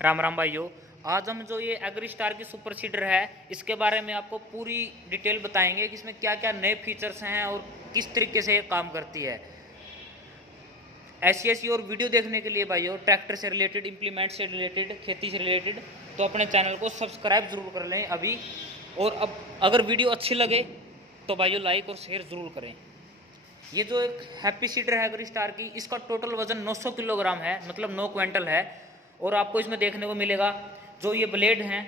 राम राम भाइयों। आज हम जो ये एग्रीस्टार की सुपर सीडर है इसके बारे में आपको पूरी डिटेल बताएंगे कि इसमें क्या क्या नए फीचर्स हैं और किस तरीके से ये काम करती है। ऐसी और वीडियो देखने के लिए भाइयों, ट्रैक्टर से रिलेटेड, इम्प्लीमेंट से रिलेटेड, खेती से रिलेटेड, तो अपने चैनल को सब्सक्राइब ज़रूर कर लें अभी। और अब अगर वीडियो अच्छी लगे तो भाइयों लाइक और शेयर ज़रूर करें। ये जो एक हैप्पी सीडर है एग्रीस्टार की, इसका टोटल वजन 900 किलोग्राम है, मतलब 9 क्विंटल है। और आपको इसमें देखने को मिलेगा जो ये ब्लेड हैं,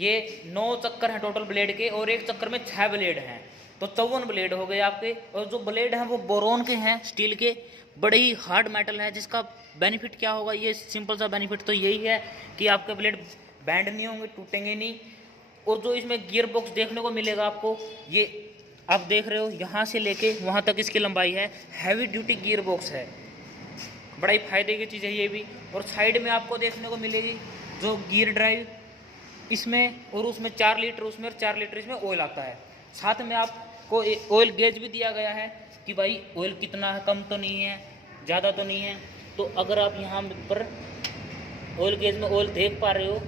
ये 9 चक्कर हैं टोटल ब्लेड के, और एक चक्कर में 6 ब्लेड हैं, तो 54 ब्लेड हो गए आपके। और जो ब्लेड हैं वो बोरोन के हैं, स्टील के, बड़े ही हार्ड मेटल है। जिसका बेनिफिट क्या होगा, ये सिंपल सा बेनिफिट तो यही है कि आपके ब्लेड बैंड नहीं होंगे, टूटेंगे नहीं। और जो इसमें गियर बॉक्स देखने को मिलेगा आपको, ये आप देख रहे हो यहाँ से लेके वहाँ तक इसकी लंबाई है। हैवी ड्यूटी गियर बॉक्स है, बड़ा ही फायदे की चीज़ है ये भी। और साइड में आपको देखने को मिलेगी जो गियर ड्राइव, इसमें और उसमें 4 लीटर उसमें और 4 लीटर इसमें ऑयल आता है। साथ में आपको ऑयल गेज भी दिया गया है कि भाई ऑयल कितना है, कम तो नहीं है, ज़्यादा तो नहीं है। तो अगर आप यहाँ पर ऑयल गेज में ऑयल देख पा रहे हो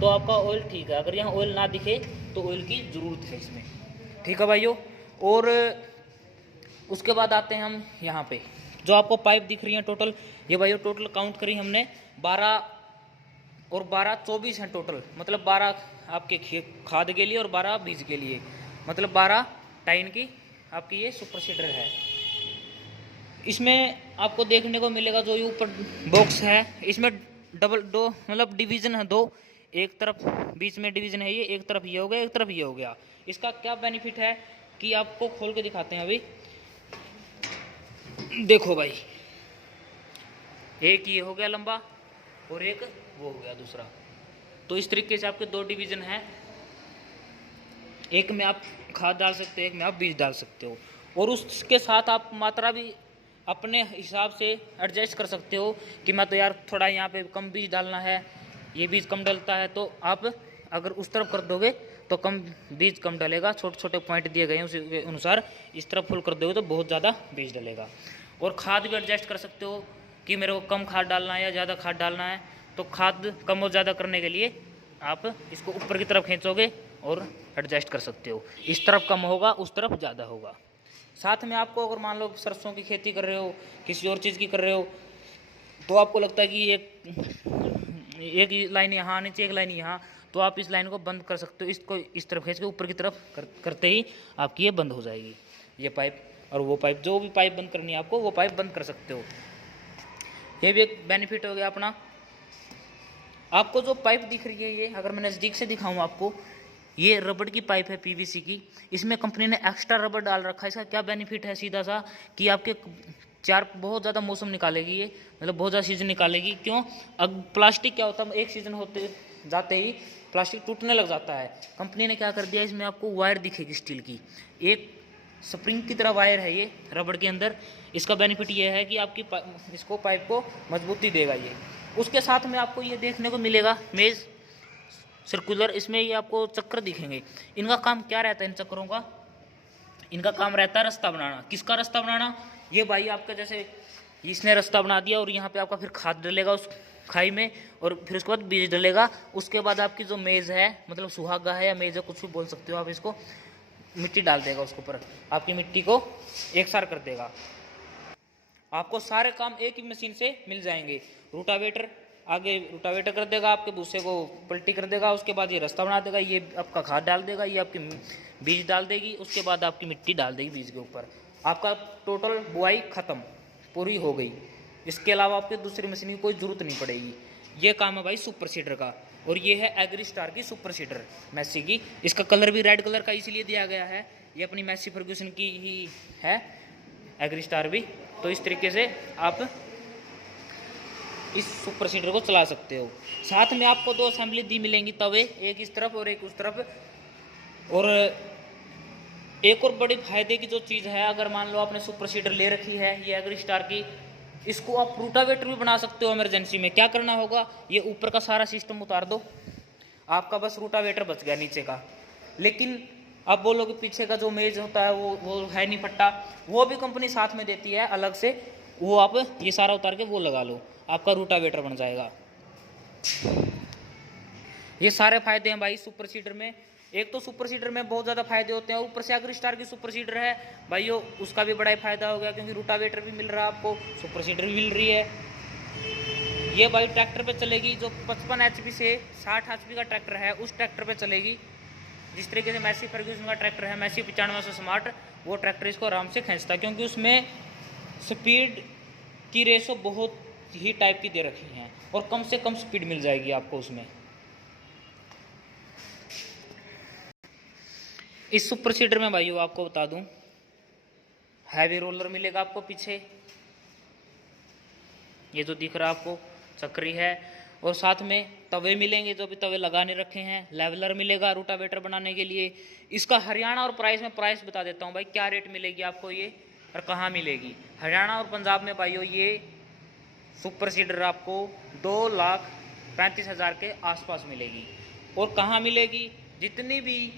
तो आपका ऑयल ठीक है। अगर यहाँ ऑयल ना दिखे तो ऑयल की ज़रूरत है इसमें, ठीक है भाइयों। और उसके बाद आते हैं हम यहाँ पे, जो आपको पाइप दिख रही है टोटल, ये भाइयों टोटल काउंट करी हमने 12 और 12 24 हैं टोटल, मतलब 12 आपके खाद के लिए और 12 बीज के लिए, मतलब 12 टाइन की आपकी ये सुपर सीडर है। इसमें आपको देखने को मिलेगा जो ये ऊपर बॉक्स है, इसमें डबल दो मतलब डिवीज़न है, दो, एक तरफ बीच में डिवीज़न है, ये एक तरफ ये हो गया, एक तरफ ये हो गया। इसका क्या बेनिफिट है कि आपको खोल के दिखाते हैं अभी। देखो भाई, एक ये हो गया लंबा और एक वो हो गया दूसरा। तो इस तरीके से आपके 2 डिवीज़न हैं, एक में आप खाद डाल सकते हो, एक में आप बीज डाल सकते हो। और उसके साथ आप मात्रा भी अपने हिसाब से एडजस्ट कर सकते हो कि मैं तो यार थोड़ा यहाँ पे कम बीज डालना है, ये बीज कम डलता है, तो आप अगर उस तरफ कर दोगे तो कम बीज कम डलेगा, छोटे छोटे पॉइंट दिए गए हैं उसी अनुसार इस तरफ फुल कर दोगे तो बहुत ज़्यादा बीज डलेगा। और खाद भी एडजस्ट कर सकते हो कि मेरे को कम खाद डालना है या ज़्यादा खाद डालना है, तो खाद कम और ज़्यादा करने के लिए आप इसको ऊपर की तरफ खींचोगे और एडजस्ट कर सकते हो, इस तरफ कम होगा उस तरफ ज़्यादा होगा। साथ में आपको अगर मान लो सरसों की खेती कर रहे हो, किसी और चीज़ की कर रहे हो, तो आपको लगता है कि एक लाइन यहाँ आनी चाहिए, एक लाइन यहाँ, तो आप इस लाइन को बंद कर सकते हो, इसको इस तरफ खींच के ऊपर की तरफ करते ही आपकी ये बंद हो जाएगी, ये पाइप और वो पाइप, जो भी पाइप बंद करनी है आपको वो पाइप बंद कर सकते हो। ये भी एक बेनिफिट हो गया अपना। आपको जो पाइप दिख रही है, ये अगर मैं नज़दीक से दिखाऊँ आपको, ये रबड़ की पाइप है पीवीसी की। इसमें कंपनी ने एक्स्ट्रा रबड़ डाल रखा है। इसका क्या बेनिफिट है सीधा सा कि आपके बहुत ज़्यादा मौसम निकालेगी ये, मतलब बहुत ज़्यादा सीजन निकालेगी। क्यों? अब प्लास्टिक क्या होता है, एक सीजन होते जाते ही प्लास्टिक टूटने लग जाता है। कंपनी ने क्या कर दिया, इसमें आपको वायर दिखेगी स्टील की, एक स्प्रिंग की तरह वायर है ये रबड़ के अंदर। इसका बेनिफिट ये है कि आपकी इसको पाइप को मजबूती देगा ये। उसके साथ में आपको ये देखने को मिलेगा मेज सर्कुलर, इसमें ये आपको चक्र दिखेंगे। इनका काम क्या रहता है इन चक्रों का? इनका काम रहता है रास्ता बनाना। किसका रास्ता बनाना? ये भाई आपका जैसे इसने रास्ता बना दिया और यहाँ पे आपका फिर खाद डलेगा उस खाई में, और फिर उसके बाद बीज डलेगा। उसके बाद आपकी जो मेज़ है, मतलब सुहागा है या मेज़ है, कुछ भी बोल सकते हो आप इसको, मिट्टी डाल देगा उसके ऊपर, आपकी मिट्टी को एकसार कर देगा। आपको सारे काम एक ही मशीन से मिल जाएंगे। रूटावेटर आगे रूटावेटर कर देगा, आपके भूसे को पलटी कर देगा, उसके बाद ये रास्ता बना देगा, ये आपका खाद डाल देगा, ये आपकी बीज डाल देगी, उसके बाद आपकी मिट्टी डाल देगी बीज के ऊपर। आपका टोटल बुआई ख़त्म, पूरी हो गई। इसके अलावा आपके दूसरी मशीन की कोई ज़रूरत नहीं पड़ेगी। ये काम है भाई सुपर सीडर का। और ये है एग्रीस्टार की सुपर सीडर मैसी की। इसका कलर भी रेड कलर का इसीलिए दिया गया है, ये अपनी मैसी फर्ग्यूसन की ही है एग्रीस्टार भी। तो इस तरीके से आप इस सुपर सीडर को चला सकते हो। साथ में आपको 2 असेंबली दी मिलेंगी तवे, एक इस तरफ और एक उस तरफ। और एक और बड़ी फायदे की जो चीज़ है, अगर मान लो आपने सुपर सीडर ले रखी है ये एग्रीस्टार की, इसको आप रूटावेटर भी बना सकते हो इमरजेंसी में। क्या करना होगा, ये ऊपर का सारा सिस्टम उतार दो, आपका बस रूटावेटर बच गया नीचे का। लेकिन आप बोलोगे पीछे का जो मेज होता है वो है नहीं फट्टा, वो भी कंपनी साथ में देती है अलग से, वो आप ये सारा उतार के वो लगा लो, आपका रूटावेटर बन जाएगा। ये सारे फायदे हैं भाई सुपर सीडर में। एक तो सुपर सीडर में बहुत ज़्यादा फायदे होते हैं, ऊपर से एग्रीस्टार की सुपर सीडर है भाइयों, उसका भी बड़ा ही फायदा हो गया, क्योंकि रूटावेटर भी मिल रहा है आपको, सुपर सीडर भी मिल रही है। ये भाई ट्रैक्टर पे चलेगी, जो 55 HP से 60 HP का ट्रैक्टर है उस ट्रैक्टर पे चलेगी। जिस तरीके से मैसी फर्ग्यूसन का ट्रैक्टर है, मैसी 9500 स्मार्ट, वो ट्रैक्टर इसको आराम से खींचता है, क्योंकि उसमें स्पीड की रेशो बहुत ही टाइप की दे रखी हैं और कम से कम स्पीड मिल जाएगी आपको उसमें। इस सुपर सीडर में भाइयों आपको बता दूं, हैवी रोलर मिलेगा आपको पीछे, ये जो दिख रहा है आपको चक्री है, और साथ में तवे मिलेंगे जो भी तवे लगाने रखे हैं, लेवलर मिलेगा रूटावेटर बनाने के लिए। इसका हरियाणा और प्राइस में प्राइस बता देता हूँ भाई, क्या रेट मिलेगी आपको ये और कहाँ मिलेगी। हरियाणा और पंजाब में भाइयों ये सुपर सीडर आपको 2,35,000 के आसपास मिलेगी। और कहाँ मिलेगी, जितनी भी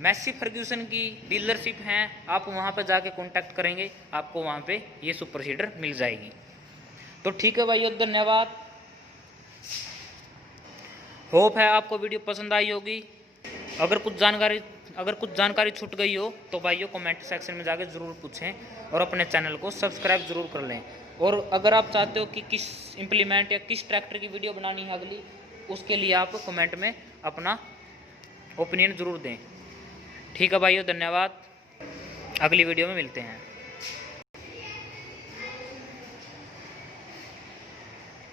मैसी फर्ग्यूसन की डीलरशिप हैं आप वहाँ पर जाके कांटेक्ट करेंगे, आपको वहाँ पे ये सुपर सीडर मिल जाएगी। तो ठीक है भाइयों, धन्यवाद। होप है आपको वीडियो पसंद आई होगी। अगर कुछ जानकारी छूट गई हो तो भाइयों कमेंट सेक्शन में जाके ज़रूर पूछें और अपने चैनल को सब्सक्राइब ज़रूर कर लें। और अगर आप चाहते हो कि किस इम्प्लीमेंट या किस ट्रैक्टर की वीडियो बनानी है अगली, उसके लिए आप कमेंट में अपना ओपिनियन ज़रूर दें। ठीक है भाइयों, धन्यवाद। अगली वीडियो में मिलते हैं।